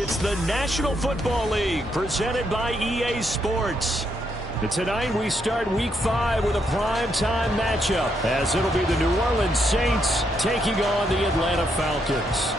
It's the National Football League presented by EA Sports. And tonight we start Week 5 with a primetime matchup, as it'll be the New Orleans Saints taking on the Atlanta Falcons.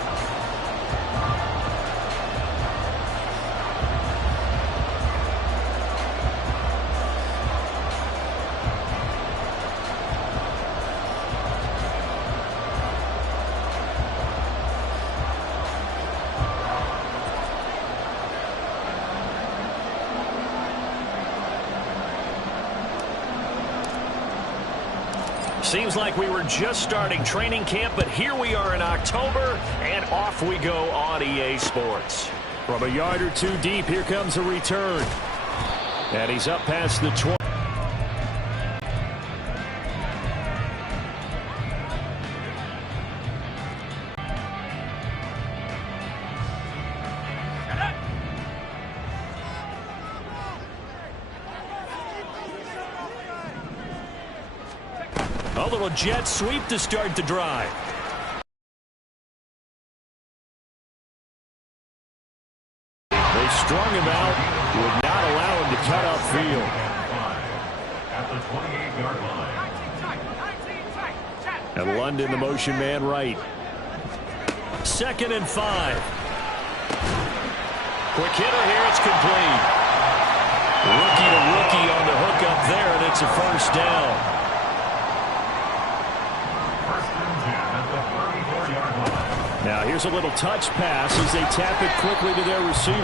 Seems like we were just starting training camp, but here we are in October, and off we go on EA Sports. From a yard or two deep, here comes a return. And he's up past the 20. A little jet sweep to start the drive. They strung him out, would not allow him to cut upfield. At the 28-yard line. And London, the motion man right. 2nd and 5. Quick hitter here, it's complete. Rookie to rookie on the hook up there, and it's a first down. Now here's a little touch pass as they tap it quickly to their receiver.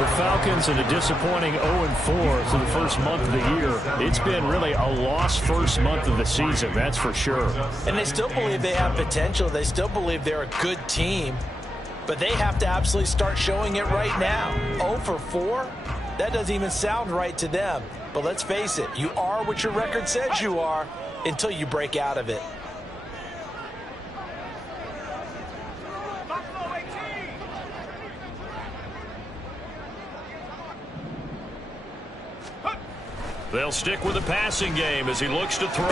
The Falcons in a disappointing 0-4 through the first month of the year. It's been really a lost first month of the season, that's for sure. And they still believe they have potential. They still believe they're a good team. But they have to absolutely start showing it right now. 0-4? That doesn't even sound right to them. But let's face it, you are what your record says you are until you break out of it. They'll stick with the passing game as he looks to throw.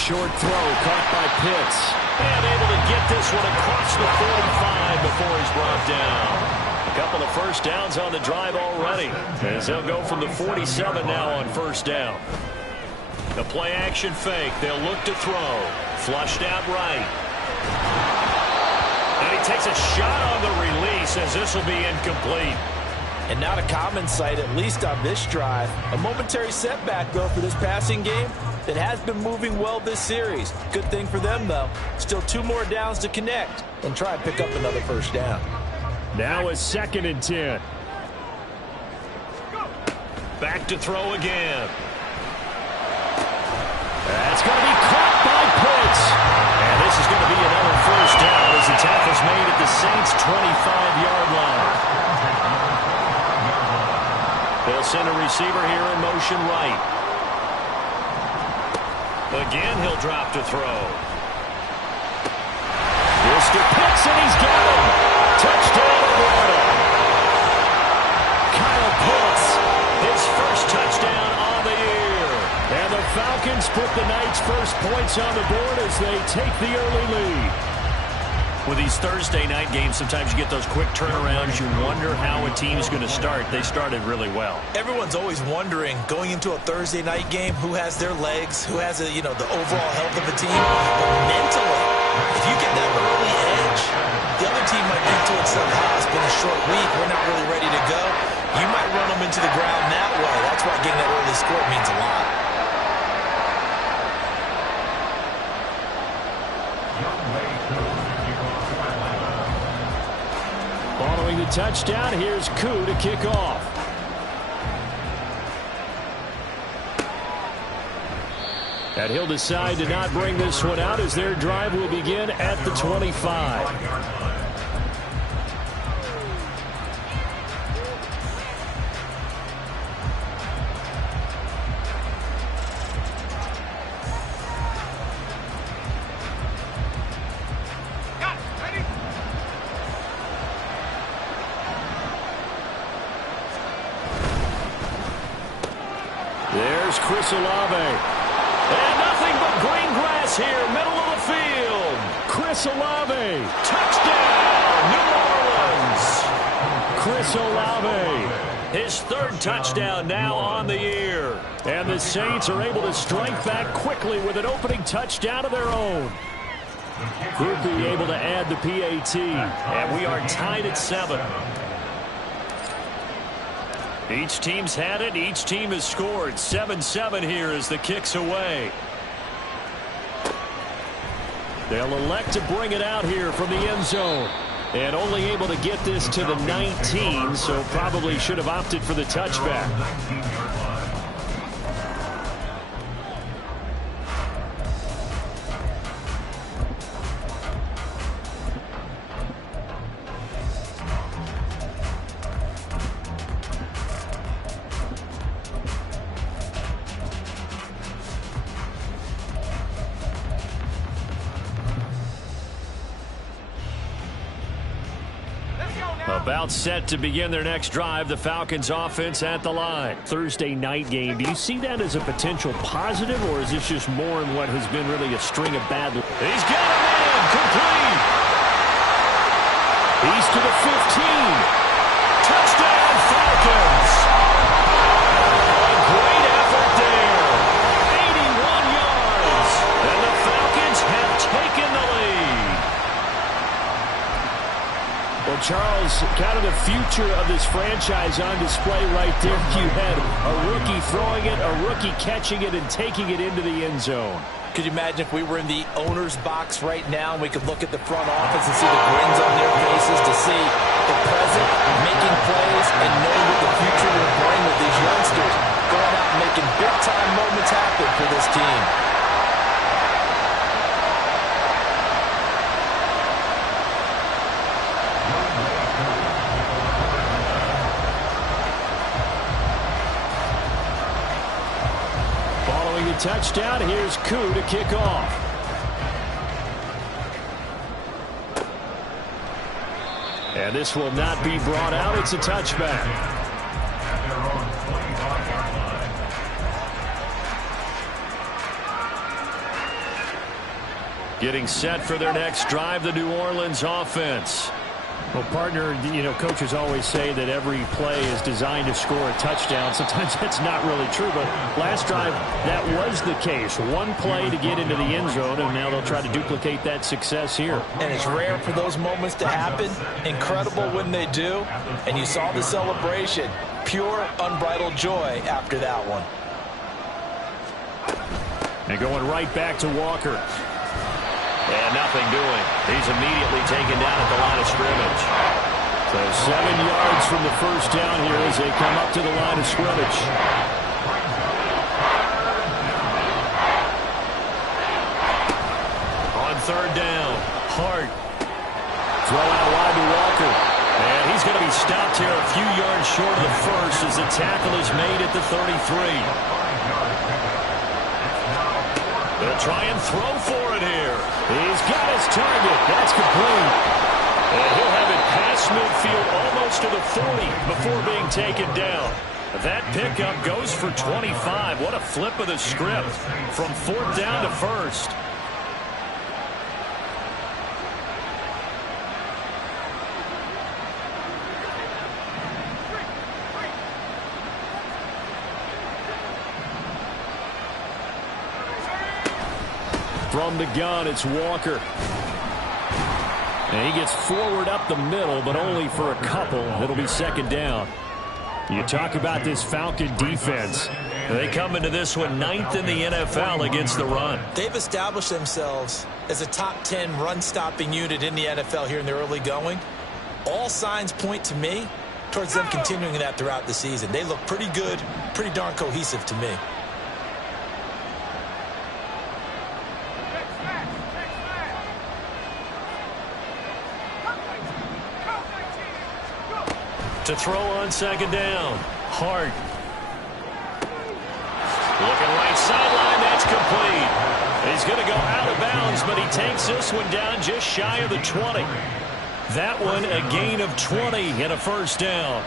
Short throw caught by Pitts. And able to get this one across the 45 before he's brought down. A couple of first downs on the drive already, as they'll go from the 47 now on first down. The play action fake. They'll look to throw. Flushed out right. And he takes a shot on the release as this will be incomplete. And not a common sight, at least on this drive. A momentary setback, though, for this passing game that has been moving well this series. Good thing for them, though. Still 2 more downs to connect and try and pick up another first down. Now it's 2nd and 10. Back to throw again. That's going to be caught by Pitts. And this is going to be another first down as the tackle's made at the Saints' 25-yard line. They'll send a receiver here in motion right. Again, he'll drop to throw. Here's to Pitts, and he's got him. Touchdown, Atlanta. Kyle Pitts, his first touchdown on the year. And the Falcons put the night's first points on the board as they take the early lead. With these Thursday night games, sometimes you get those quick turnarounds. You wonder how a team's going to start. They started really well. Everyone's always wondering, going into a Thursday night game, who has their legs, who has the overall health of a team. But mentally, if you get that early edge, the other team might think to itself, it's been a short week, we're not really ready to go. You might run them into the ground that way. That's why getting that early score means a lot. Following the touchdown, here's Koo to kick off. And he'll decide to not bring this one out as their drive will begin at the 25. There's Chris Olave. And nothing but green grass here, middle of the field. Chris Olave, touchdown, New Orleans. Chris Olave. His third touchdown now on the year. And the Saints are able to strike back quickly with an opening touchdown of their own. Groupie able to add the PAT. And we are tied at 7. Each team's had it. Each team has scored. 7-7 here as the kick's away. They'll elect to bring it out here from the end zone. And only able to get this to the 19, so probably should have opted for the touchback. About set to begin their next drive, the Falcons offense at the line. Thursday night game. Do you see that as a potential positive, or is this just more in what has been really a string of bad... He's got a man! Complete! He's to the 15. Touchdown, Falcons! A great effort there. 81 yards. And the Falcons have taken the lead. Well, Charles, kind of the future of this franchise on display right there. You had a rookie throwing it, a rookie catching it, and taking it into the end zone. Could you imagine if we were in the owner's box right now and we could look at the front office and see the grins on their faces, to see the present making plays and knowing what the future will bring with these youngsters going out and making big-time moments happen for this team. Touchdown. Here's Koo to kick off. And this will not be brought out. It's a touchback. Getting set for their next drive, the New Orleans offense. Well, partner, coaches always say that every play is designed to score a touchdown. Sometimes that's not really true, but last drive, that was the case. One play to get into the end zone, and now they'll try to duplicate that success here. And it's rare for those moments to happen. Incredible when they do. And you saw the celebration. Pure, unbridled joy after that one. And going right back to Walker. And nothing doing. He's immediately taken down at the line of scrimmage. So 7 yards from the first down here as they come up to the line of scrimmage. On third down, Hart. Throw out wide to Walker. And he's going to be stopped here a few yards short of the first as the tackle is made at the 33. They'll try and throw for it here. He's got his target. That's complete. And he'll have it past midfield almost to the 40 before being taken down. That pickup goes for 25. What a flip of the script from fourth down to first. From the gun, it's Walker. And he gets forward up the middle, but only for a couple. It'll be second down. You talk about this Falcon defense. They come into this one 9th in the NFL against the run. They've established themselves as a top 10 run-stopping unit in the NFL here in their early going. All signs point to me towards them continuing that throughout the season. They look pretty good, pretty darn cohesive to me. To throw on second down. Hart. Looking right sideline. That's complete. He's going to go out of bounds, but he takes this one down just shy of the 20. That one a gain of 20 and a first down.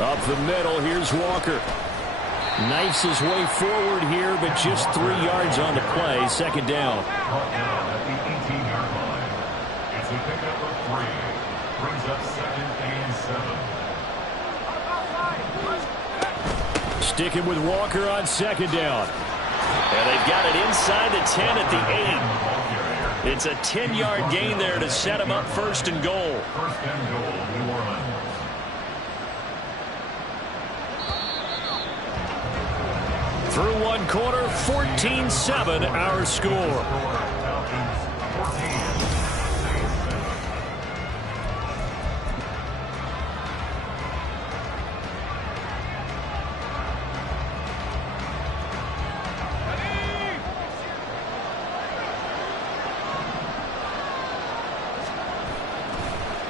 Up the middle, here's Walker. Knifes his way forward here, but just 3 yards on the play. Second down. Brought down at the 18-yard line. It's a pickup of 3. Brings up 2nd and 7. Sticking with Walker on second down. And they've got it inside the 10 at the 8. It's a 10-yard gain there to set him up first and goal. First and goal, New Orleans. Through one quarter, 14-7 our score. Falcons 14.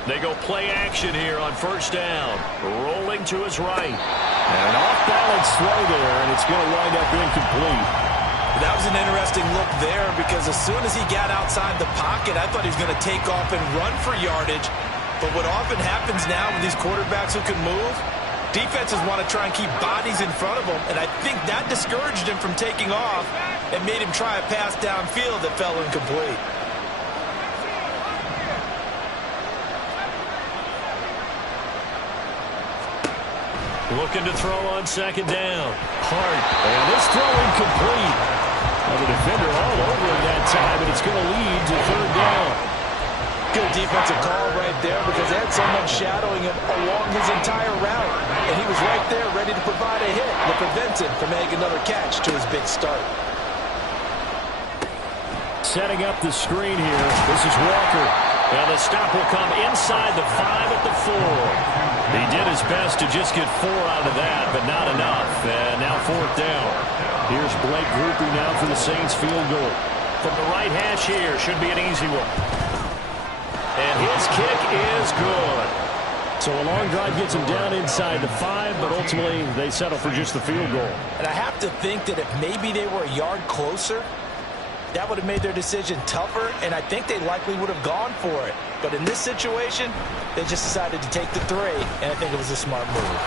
They go play action here on first down. Rolling to his right. And an off-balance throw there, and it's going to wind up incomplete. That was an interesting look there because as soon as he got outside the pocket, I thought he was going to take off and run for yardage. But what often happens now with these quarterbacks who can move, defenses want to try and keep bodies in front of them, and I think that discouraged him from taking off and made him try a pass downfield that fell incomplete. Looking to throw on second down. Hart. And this throw incomplete. Well, the defender all over him that time, and it's going to lead to third down. Good defensive call right there because they had someone shadowing him along his entire route. And he was right there ready to provide a hit that prevents him from making another catch to his big start. Setting up the screen here. This is Walker. And the stop will come inside the 5 at the 4. He did his best to just get 4 out of that, but not enough. And now fourth down. Here's Blake Grupe now for the Saints field goal. From the right hash here, should be an easy one. And his kick is good. So a long drive gets him down inside the 5, but ultimately they settle for just the field goal. And I have to think that if maybe they were a yard closer, that would have made their decision tougher, and I think they likely would have gone for it. But in this situation, they just decided to take the 3, and I think it was a smart move.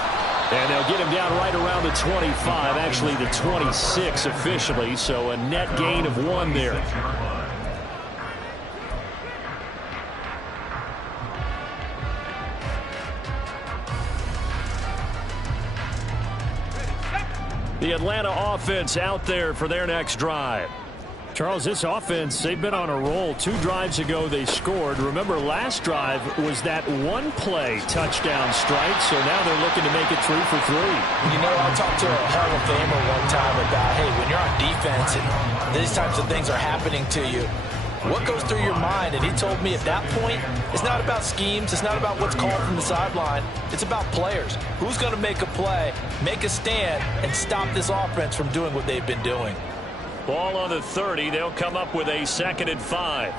And they'll get him down right around the 25, actually the 26 officially, so a net gain of 1 there. The Atlanta offense out there for their next drive. Charles, this offense, they've been on a roll. 2 drives ago, they scored. Remember, last drive was that 1-play touchdown strike, so now they're looking to make it 3 for 3. You know, I talked to a Hall of Famer one time about, hey, when you're on defense and these types of things are happening to you, what goes through your mind? And he told me at that point, it's not about schemes. It's not about what's called from the sideline. It's about players. Who's going to make a play, make a stand, and stop this offense from doing what they've been doing? Ball on the 30. They'll come up with a 2nd and 5.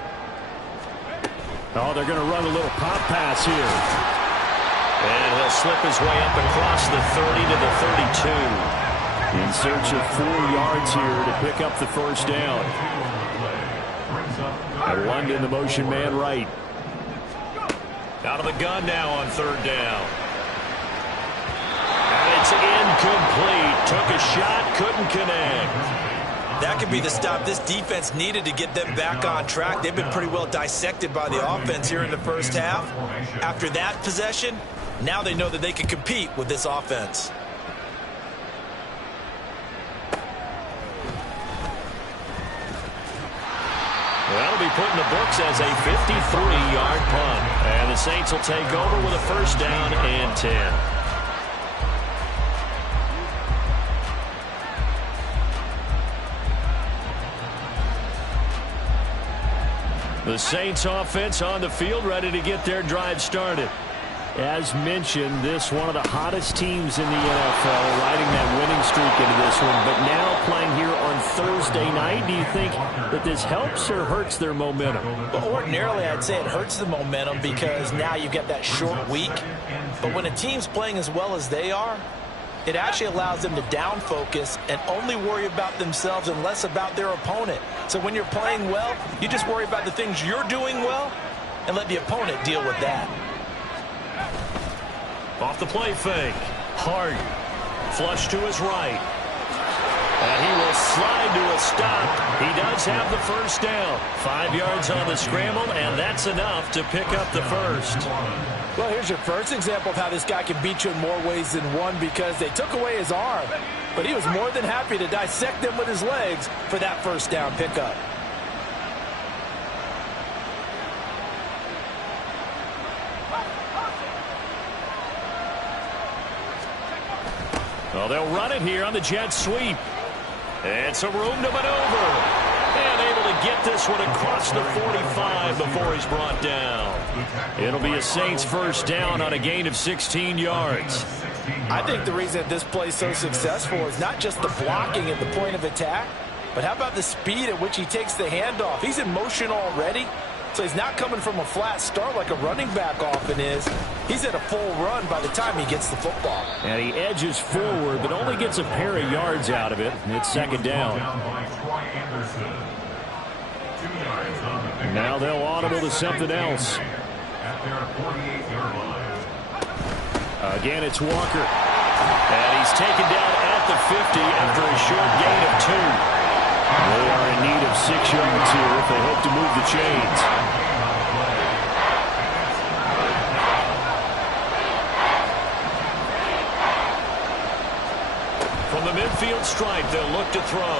Oh, they're going to run a little pop pass here. And he'll slip his way up across the 30 to the 32. In search of 4 yards here to pick up the first down. And London, the motion man right. Out of the gun now on third down. And it's incomplete. Took a shot, couldn't connect. That could be the stop this defense needed to get them back on track. They've been pretty well dissected by the offense here in the first half. After that possession, now they know that they can compete with this offense. That'll be put in the books as a 53-yard punt. And the Saints will take over with a first down and 10. The Saints offense on the field ready to get their drive started. As mentioned, this one of the hottest teams in the NFL, riding that winning streak into this one, but now playing here on Thursday night. Do you think that this helps or hurts their momentum? Well, ordinarily, I'd say it hurts the momentum because now you get that short week. But when a team's playing as well as they are, it actually allows them to down focus and only worry about themselves and less about their opponent. So when you're playing well, you just worry about the things you're doing well and let the opponent deal with that. Off the play fake. Hart. Flush to his right. slide to a stop. He does have the first down. 5 yards on the scramble, and that's enough to pick up the first. Well, here's your first example of how this guy can beat you in more ways than one, because they took away his arm. But he was more than happy to dissect them with his legs for that first down pickup. Well, they'll run it here on the jet sweep. And some room to maneuver. And able to get this one across the 45 before he's brought down. It'll be a Saints first down on a gain of 16 yards. I think the reason that this play is so successful is not just the blocking at the point of attack, but how about the speed at which he takes the handoff? He's in motion already, so he's not coming from a flat start like a running back often is. He's at a full run by the time he gets the football. And he edges forward, but only gets a pair of yards out of it. And it's second down. Now they'll audible to something else. Again, it's Walker. And he's taken down at the 50 after a short gain of 2. They are in need of 6 yards here if they hope to move the chains. From the midfield stripe, they'll look to throw.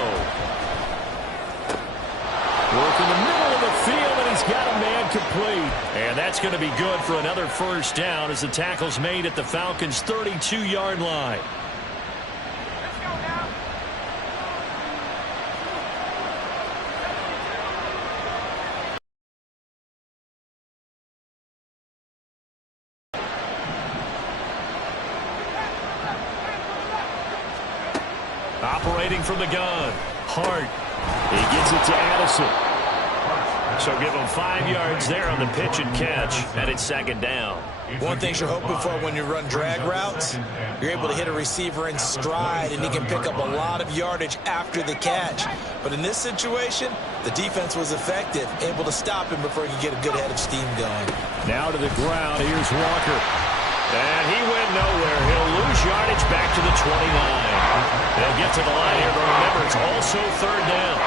Work in the middle of the field, and he's got a man complete. And that's going to be good for another first down as the tackle's made at the Falcons' 32-yard line. Operating from the gun. Hart. He gets it to Addison. So give him 5 yards there on the pitch and catch. And it's second down. One thing you're hoping for when you run drag routes, you're able to hit a receiver in stride, and he can pick up a lot of yardage after the catch. But in this situation, the defense was effective, able to stop him before he could get a good head of steam going. Now to the ground. Here's Walker. And he went nowhere. He'll lose yardage back to the 29. They'll get to the line here, but remember, it's also third down.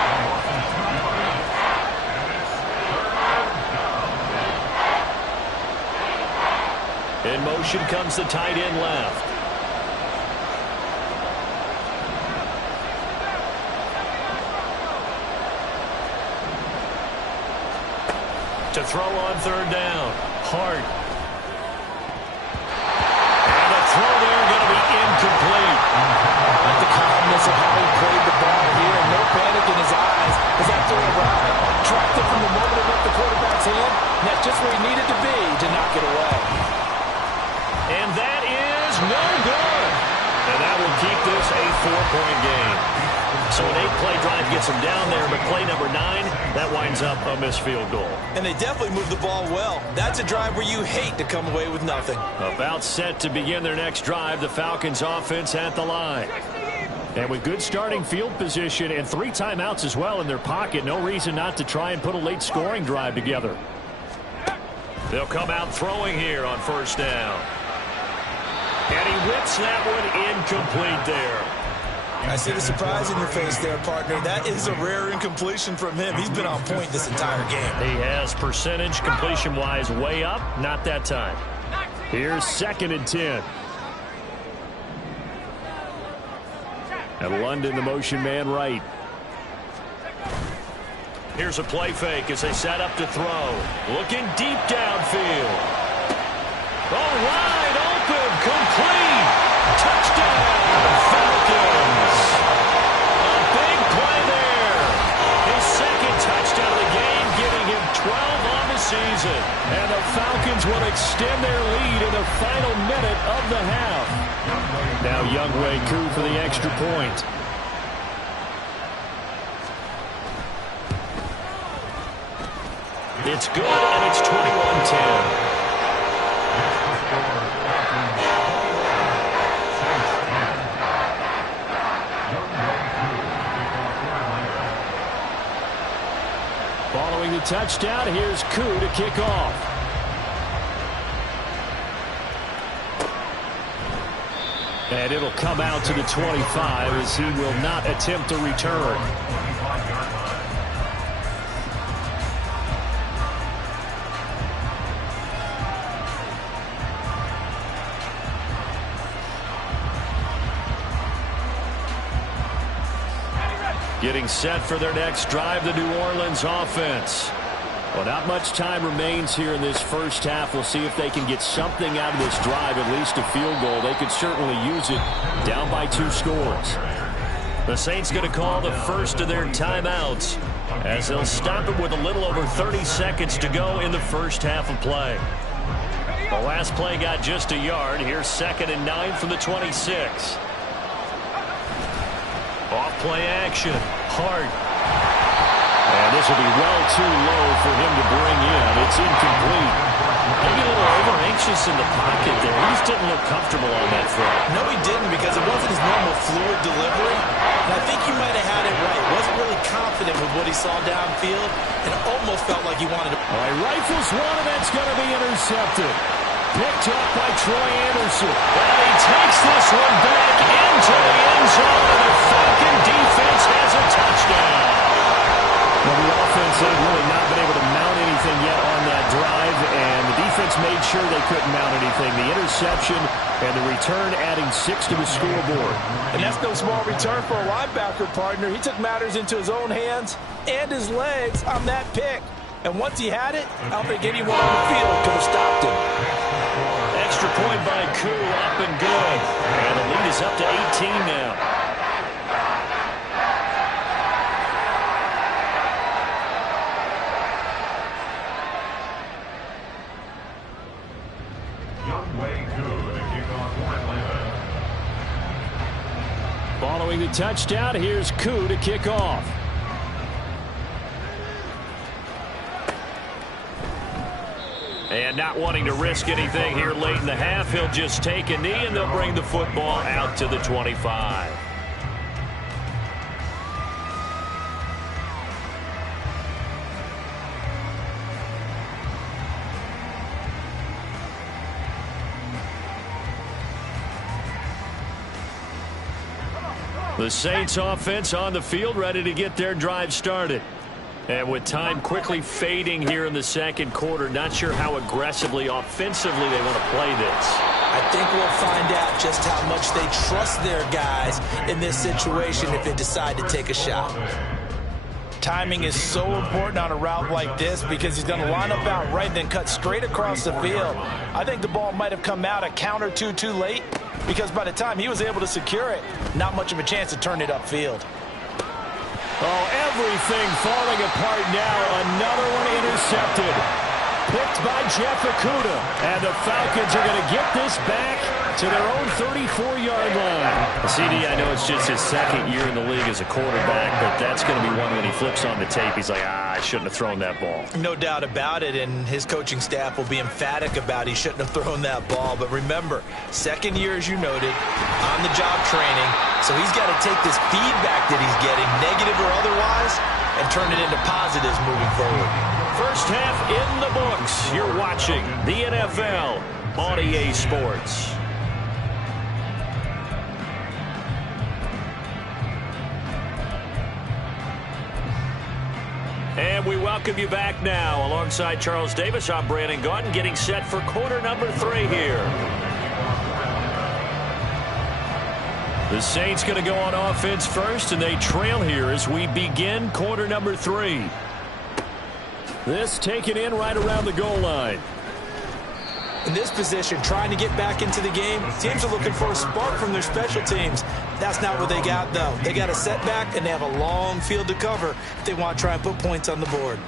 In motion comes the tight end left. To throw on third down. Hart. And the throw there going to be incomplete. The calmness of how he played the ball here, and no panic in his eyes as that throw arrived. Tracked it from the moment it left the quarterback's hand, and that's just where he needed to be to knock it away. And that is no good. And that will keep this a 4-point game. So an 8-play drive gets them down there, but play number 9, that winds up a missed field goal. And they definitely moved the ball well. That's a drive where you hate to come away with nothing. About set to begin their next drive, the Falcons offense at the line. And with good starting field position and 3 timeouts as well in their pocket, no reason not to try and put a late scoring drive together. They'll come out throwing here on first down. And he whips that one incomplete there. I see the surprise in your face there, partner. That is a rare incompletion from him. He's been on point this entire game. He has percentage completion-wise way up. Not that time. Here's second and 10. And London, the motion man right. Here's a play fake as they set up to throw. Looking deep downfield. Oh, wide open, complete. Touchdown, Falcons. A big play there. His second touchdown of the game, giving him 12 on the season. And the Falcons will extend their lead in the final minute of the half. Now Younghoe Koo for the extra point. It's good, and it's 21-10. Following the touchdown, here's Koo to kick off. And it'll come out to the 25 as he will not attempt a return. Getting set for their next drive, the New Orleans offense. Well, not much time remains here in this first half. We'll see if they can get something out of this drive, at least a field goal. They could certainly use it down by 2 scores. The Saints going to call the first of their timeouts as they'll stop it with a little over 30 seconds to go in the first half of play. The last play got just a yard. Here's 2nd and 9 from the 26. Off play action. Hart. And this will be well too low for him to bring in. It's incomplete. Maybe a little over-anxious in the pocket there. He just didn't look comfortable on that throw. No, he didn't, because it wasn't his normal fluid delivery. And I think you might have had it right. Wasn't really confident with what he saw downfield, and it almost felt like he wanted to. All right, rifles one, and that's going to be intercepted. Picked up by Troy Anderson. And he takes this one back into the end zone, and the Falcon defense has a touchdown. Well, the offense had really not been able to mount anything yet on that drive, and the defense made sure they couldn't mount anything. The interception and the return adding 6 to the scoreboard. And that's no small return for a linebacker, partner. He took matters into his own hands and his legs on that pick. And once he had it, I don't think anyone on the field could have stopped him. Extra point by Koo, up and good. And the lead is up to 18 now. Following the touchdown, here's Koo to kick off. And not wanting to risk anything here late in the half, he'll just take a knee, and they'll bring the football out to the 25. The Saints offense on the field, ready to get their drive started. And with time quickly fading here in the second quarter, not sure how aggressively, offensively they want to play this. I think we'll find out just how much they trust their guys in this situation if they decide to take a shot. Timing is so important on a route like this because he's going to line up out right and then cut straight across the field. I think the ball might have come out a count or two too late because by the time he was able to secure it, not much of a chance to turn it upfield. Oh, everything falling apart now. Another one intercepted. Picked by Jeff Okudah. And the Falcons are going to get this back to their own 34-yard line. CD, I know it's just his second year in the league as a quarterback, but that's going to be one when he flips on the tape. He's like, I shouldn't have thrown that ball. No doubt about it, and his coaching staff will be emphatic about he shouldn't have thrown that ball. But remember, second year, as you noted, on-the-job training, so he's got to take this feedback that he's getting, negative or otherwise, and turn it into positives moving forward. First half in the books. You're watching the NFL on EA Sports. And we welcome you back now. Alongside Charles Davis, I'm Brandon Gaudin, getting set for quarter number 3 here. The Saints going to go on offense first, and they trail here as we begin quarter number 3. This taken in right around the goal line. In this position, trying to get back into the game, teams are looking for a spark from their special teams. That's not what they got, though. They got a setback, and they have a long field to cover if they want to try and put points on the board.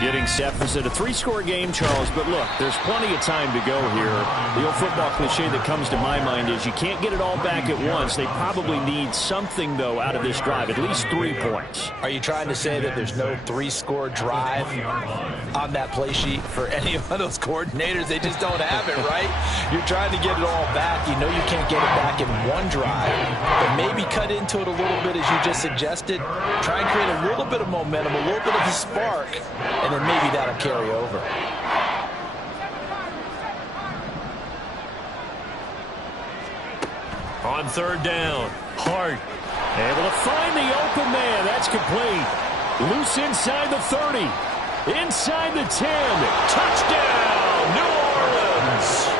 Getting set for a 3-score game, Charles, but look, there's plenty of time to go here. The old football cliche that comes to my mind is you can't get it all back at once. They probably need something, though, out of this drive, at least 3 points. Are you trying to say that there's no 3-score drive on that play sheet for any of those coordinators? They just don't have it, right? You're trying to get it all back. You know you can't get it back in one drive, but maybe cut into it a little bit as you just suggested. Try and create a little bit of momentum, a little bit of a spark, and then maybe that'll carry over. On third down, Hart able to find the open man. That's complete. Loose inside the 30. Inside the 10. Touchdown, New Orleans.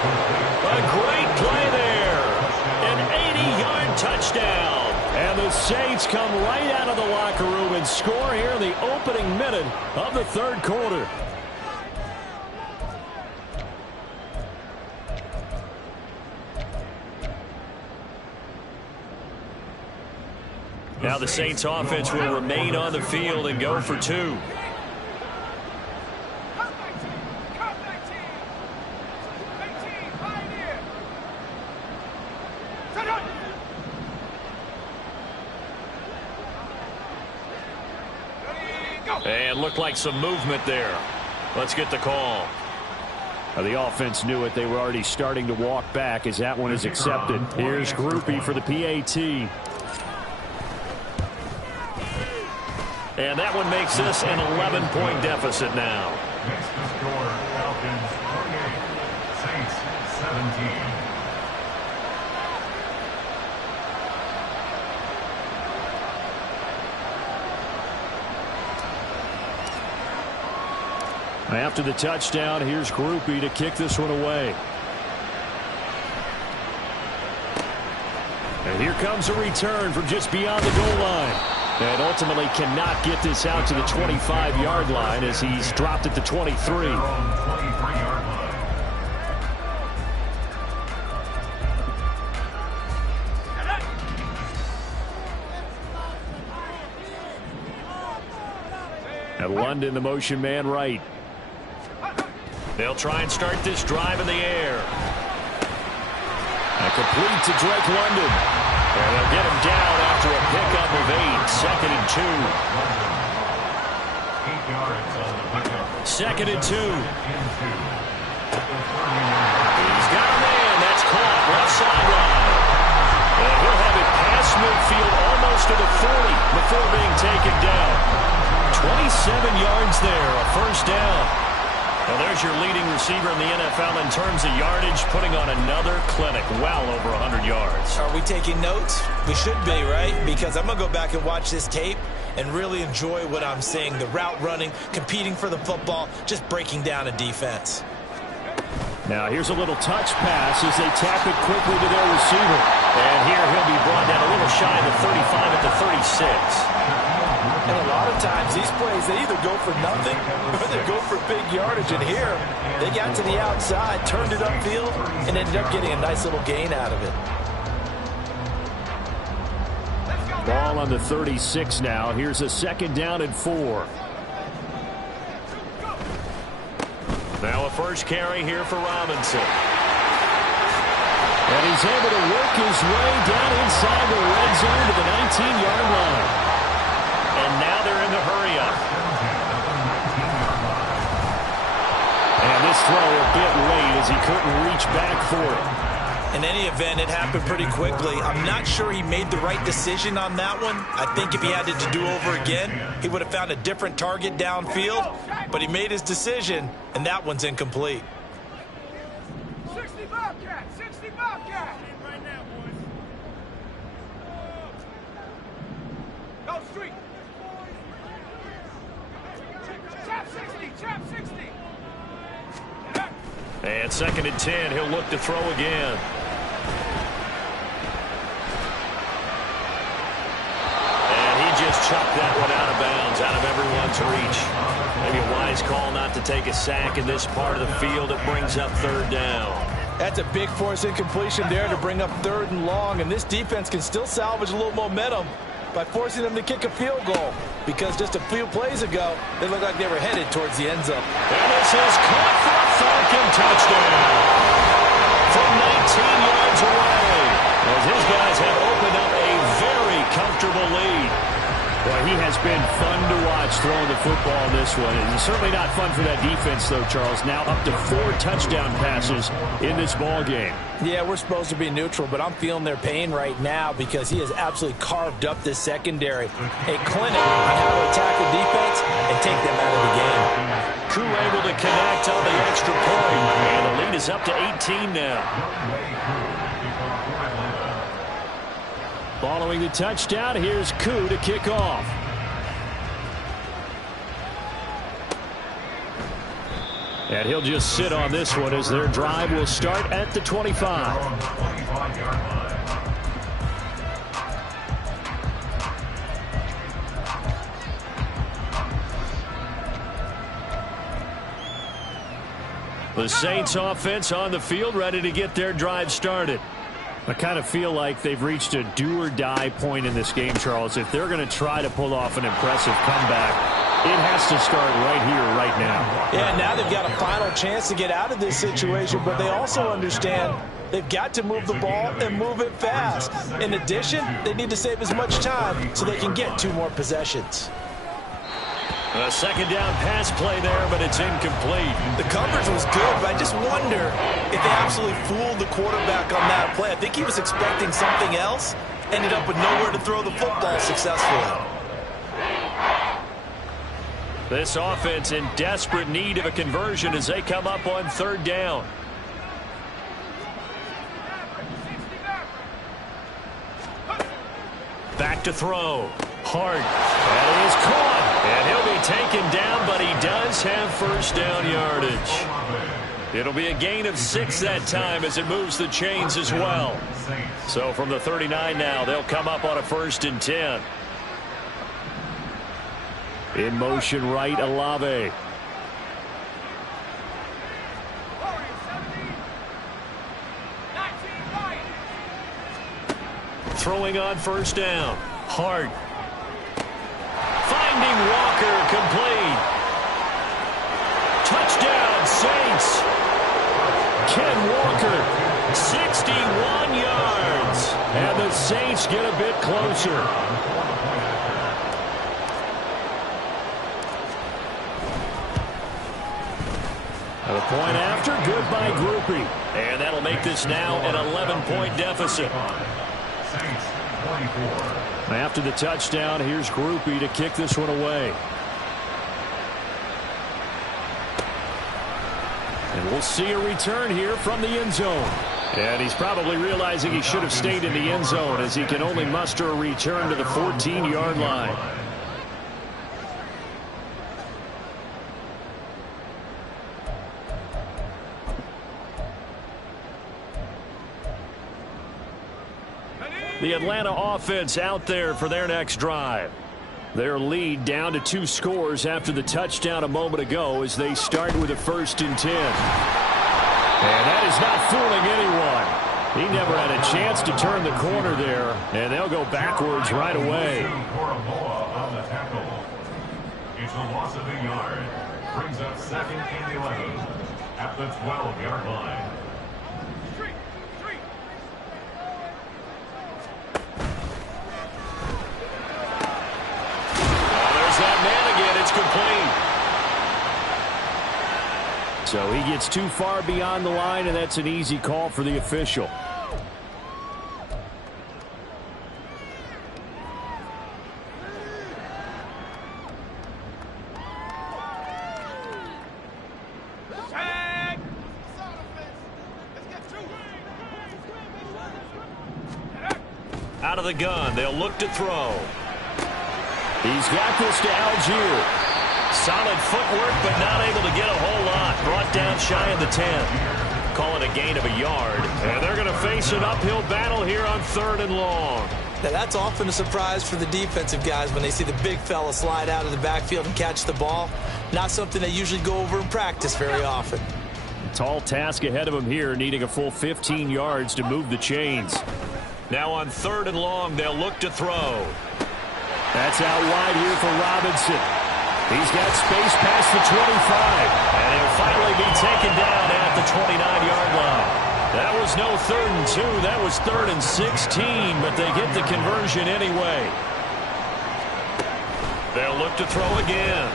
A great play there. An 80-yard touchdown. And the Saints come right out of the locker room and score here in the opening minute of the third quarter. Now the Saints offense will remain on the field and go for two. And looked like some movement there. Let's get the call. The offense knew it. They were already starting to walk back as that one is accepted. Here's Groupie for the PAT. And that one makes this an 11-point deficit now. Makes the score Falcons 28, Saints 17. After the touchdown, here's Groupie to kick this one away. And here comes a return from just beyond the goal line. And ultimately cannot get this out to the 25-yard line as he's dropped at the 23. And London, the motion man right. They'll try and start this drive in the air. And complete to Drake London. And they'll get him down after a pickup of 8. Second and 2. 8 yards on the pickup. Second and 2. He's got a man. That's caught. Left sideline. And he'll have it past midfield almost to the 40 before being taken down. 27 yards there. A first down. Well, there's your leading receiver in the NFL in terms of yardage, putting on another clinic, well over 100 yards. Are we taking notes? We should be, right? Because I'm going to go back and watch this tape and really enjoy what I'm seeing. The route running, competing for the football, just breaking down a defense. Now here's a little touch pass as they tap it quickly to their receiver. And here he'll be brought down a little shy of the 35 at the 36. And a lot of times these plays, they either go for nothing or they go for big yardage. And here, they got to the outside, turned it upfield, and ended up getting a nice little gain out of it. Ball on the 36 now. Here's a second down and 4. Now a first carry here for Robinson. And he's able to work his way down inside the red zone to the 19-yard line. And now they're in the hurry-up. And this throw a bit late as he couldn't reach back for it. In any event, it happened pretty quickly. I'm not sure he made the right decision on that one. I think if he had it to do over again, he would have found a different target downfield. But he made his decision, and that one's incomplete. 60 Bobcat! 60 Bobcat! Right now, boys. Go street! Chap 60! Chap 60! And second and 10, he'll look to throw again. And he just chucked that one out of bounds, out of everyone's reach. Maybe a wise call not to take a sack in this part of the field. It brings up third down. That's a big force incompletion there to bring up third and long. And this defense can still salvage a little momentum by forcing them to kick a field goal. Because just a few plays ago, they looked like they were headed towards the end zone. And this is caught for a Falcon touchdown from 19 yards away. As his guys have opened up a very comfortable lead. Well, he has been fun to watch throwing the football in this one. It's certainly not fun for that defense, though, Charles. Now up to 4 touchdown passes in this ball game. Yeah, we're supposed to be neutral, but I'm feeling their pain right now because he has absolutely carved up this secondary. A clinic on how to attack the defense and take them out of the game. Koo able to connect on the extra point. And the lead is up to 18 now. Following the touchdown, here's Koo to kick off. And he'll just sit on this one as their drive will start at the 25. The Saints offense on the field ready to get their drive started. I kind of feel like they've reached a do-or-die point in this game, Charles. If they're going to try to pull off an impressive comeback, it has to start right here, right now. Yeah, now they've got a final chance to get out of this situation, but they also understand they've got to move the ball and move it fast. In addition, they need to save as much time so they can get 2 more possessions. A second down pass play there, but it's incomplete. The coverage was good, but I just wonder if they absolutely fooled the quarterback on that play. I think he was expecting something else, ended up with nowhere to throw the football successfully. This offense in desperate need of a conversion as they come up on 3rd down. Back to throw. Hart. That is caught. And he'll be taken down, but he does have first down yardage. It'll be a gain of 6 that time as it moves the chains as well. So from the 39 now, they'll come up on a 1st and 10. In motion right, Olave. Throwing on 1st down. Hart. Finding Walker, complete. Touchdown, Saints. Ken Walker, 61 yards. And the Saints get a bit closer. The point after, good by Groupie. And that'll make this now an 11-point deficit. After the touchdown, here's Groupie to kick this one away. And we'll see a return here from the end zone. And he's probably realizing he should have stayed in the end zone as he can only muster a return to the 14-yard line. The Atlanta offense out there for their next drive. Their lead down to 2 scores after the touchdown a moment ago as they start with a 1st and 10. And that is not fooling anyone. He never had a chance to turn the corner there, and they'll go backwards right away. It's a loss of a yard. Brings up 2nd and 11 at the 12-yard line. So he gets too far beyond the line, and that's an easy call for the official. Out of the gun, they'll look to throw. He's got this to Algier. Solid footwork, but not able to get a whole lot. Brought down shy of the 10. Call it a gain of a yard. And they're going to face an uphill battle here on 3rd and long. Now, that's often a surprise for the defensive guys when they see the big fella slide out of the backfield and catch the ball. Not something they usually go over in practice very often. Tall task ahead of him here, needing a full 15 yards to move the chains. Now on 3rd and long, they'll look to throw. That's out wide here for Robinson. He's got space past the 25. And he'll finally be taken down at the 29-yard line. That was no 3rd and 2. That was 3rd and 16, but they get the conversion anyway. They'll look to throw again.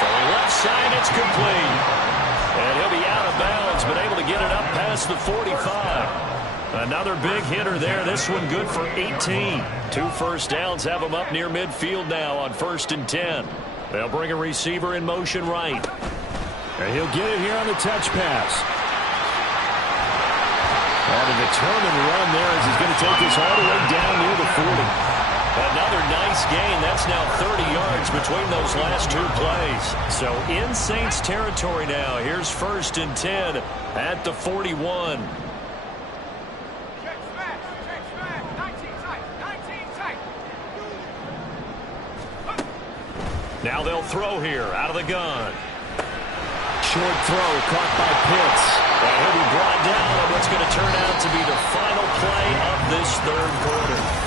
Throwing left side, it's complete. And he'll be out of bounds, but able to get it up past the 45. Another big hitter there. This one good for 18. 2 first downs have him up near midfield now on 1st and 10. They'll bring a receiver in motion right. And he'll get it here on the touch pass. And a determined run there as he's going to take this all the way down near the 40. Another nice gain. That's now 30 yards between those last two plays. So in Saints territory now. Here's 1st and 10 at the 41. Check smash. Check smash. 19 tight. 19 tight. Now they'll throw here out of the gun. Short throw caught by Pitts. And he'll be brought down on what's going to turn out to be the final play of this third quarter.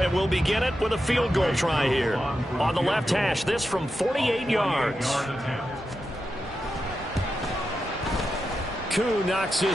And we'll begin it with a field goal try here. On the left hash, this from 48 yards. Koo knocks this